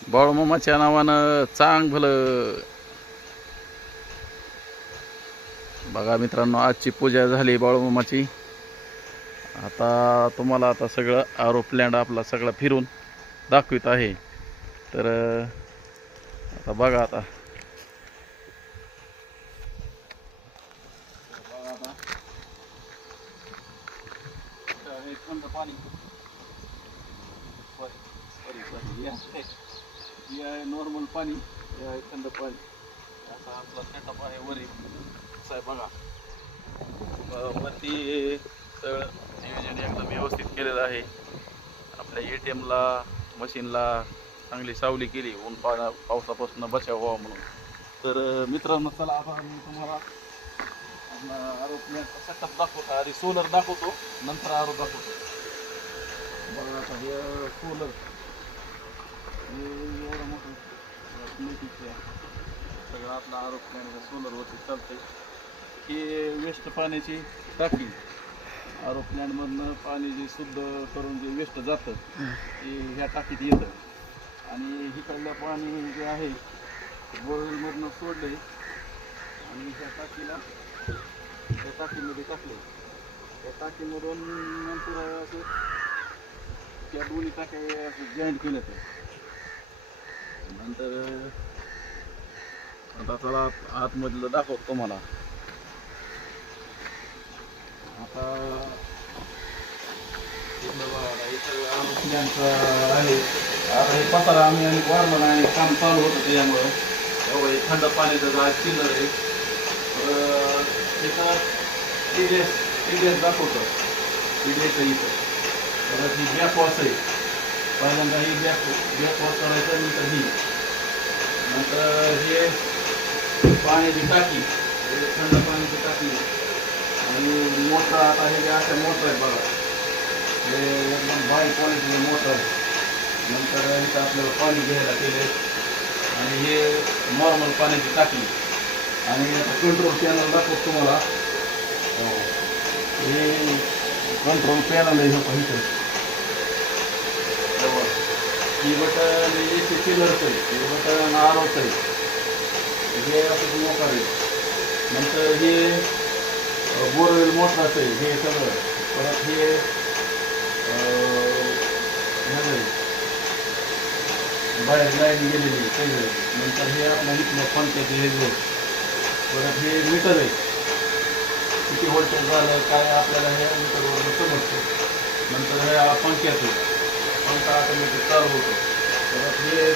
बाळूमामाच्या नावानं चांग भलं. बघा मित्रांनो, आजची पूजा झाली बाळूमामाची. आता तुम्हाला सगळं आरो प्लॅन्ड आपला सगळा फिरून दाखवित आहे. तर आता बघा आता थंड पाणी नॉर्मल पाणी, थंड पाणी, असा आपला सेटअप आहे वरी. कसं आहे बघा, वरती सगळं नियोजन एकदम व्यवस्थित केलेलं आहे. आपल्या ATMला मशीनला चांगली सावली केली ऊन पावसापासून बचाव व्हावा म्हणून. तर मित्रांनो, चला आता मी तुम्हाला आपला आरोग्याचा सेटअप दाखवतो. आधी सोलर दाखवतो, नंतर आरो दाखवतो. बघा आता हे सोलर एवढं मोठं सगळं आपला आरोग्य सोलरवरती चालतंय. ही वेस्ट पाण्याची टाकी, आरो प्लॅन्टमधनं पाणी जे शुद्ध करून जे वेस्ट जातं ते ह्या टाकीत येतं. आणि हिकडलं पाणी जे आहे बोरवेलमधनं सोडले आणि ह्या टाकीला त्या टाकीमध्ये टाकले. त्या टाकीमधून नंतर असं त्या दोन्ही टाक्या असं जॉईंट केलं. तर नंतर आता चला आतमधलं दाखवतो तुम्हाला. आता आहे. आता हे पसारा आम्ही आणि वाढलं आणि काम चालू होतं त्याच्यामुळं एवढं थंड पाण्याचं आज चिल्लर आहे. तर तिथं TDS दाखवतं. TDS आहे इथं. परत ही बॅकवॉश आहे. पहिल्यांदा ही बॅकवॉश करायचं, नंतर ही, नंतर हे पाण्याची टाकी, थंड पाण्याची टाकी. आणि मोटर, आता हे जे अशा मोटर आहेत बघा, हे एकदम बारीक क्वालिटीचे मोटर. नंतर इथं आपल्याला पाणी घ्यायला केले. आणि हे नॉर्मल पाण्याची टाकी. आणि आता कंट्रोल पॅनल दाखवतो तुम्हाला. हे कंट्रोल पॅनल आहे. इथं ही बटन AC चिल्लरचं आहे, हे बटन आरोचं आहे. हे असं मोटर आहे. नंतर हे बोरवेल मोटराचं आहे हे सगळं. परत हे बाहेर लाईट गेलेली सगळं. नंतर हे आपल्या इथलं पंख्याचे हे जो, परत हे मीटर आहे, किती व्होल्टेज झालं काय आपल्याला हे मीटरवरून समजतं. नंतर हे पंख्याचं, पंखा ऑटोमॅटिक चालू होतो. परत हे